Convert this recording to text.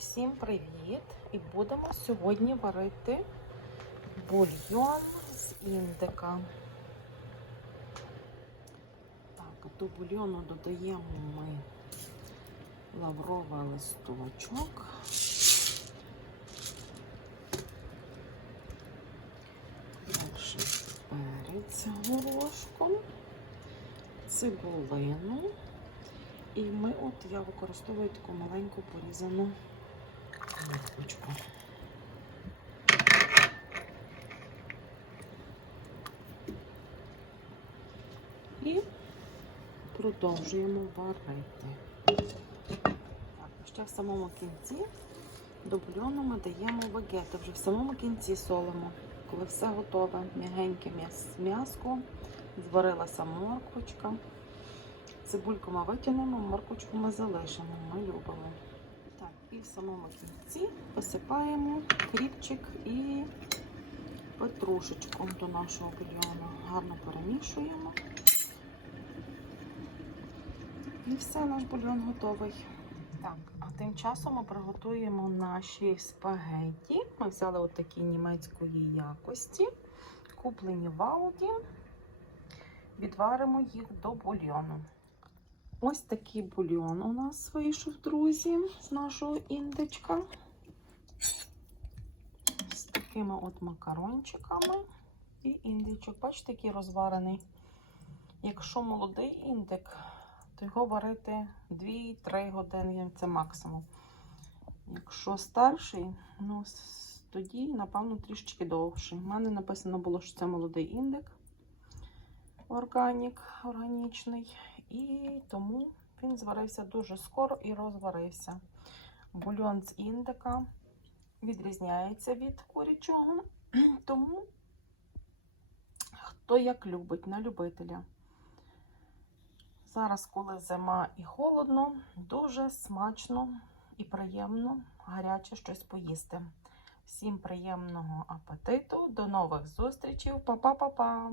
Всім привіт! І будемо сьогодні варити бульйон з індика. Так, до бульйону додаємо ми лавровий листочок. Перший перець горошком, цибулину. І ми от я використовую таку маленьку порізану. І продовжуємо варити. Ще в самому кінці до бульйону ми даємо багети. Вже в самому кінці солимо, коли все готове, м'ягеньке м'яс- м'яско, зварилася морквочка. Цибульку ми витягнемо, морквочку ми залишимо, ми любимо. І в самому кінці посипаємо кріпчик і петрушечку до нашого бульйону. Гарно перемішуємо. І все, наш бульйон готовий. Так, а тим часом ми приготуємо наші спагетті. Ми взяли отакі німецької якості, куплені в Ауді. Відваримо їх до бульйону. Ось такий бульйон у нас вийшов, друзі, з нашого індичка. З такими от макарончиками. І індичок, бачите, який розварений. Якщо молодий індик, то його варити 2-3 години це максимум. Якщо старший, ну тоді, напевно, трішечки довший. У мене написано було, що це молодий індик органік, органічний. І тому він зварився дуже скоро і розварився. Бульйон з індика відрізняється від курячого, тому хто як любить, на любителя. Зараз, коли зима і холодно, дуже смачно і приємно гаряче щось поїсти. Всім приємного апетиту, до нових зустрічей, Па-па-па-па!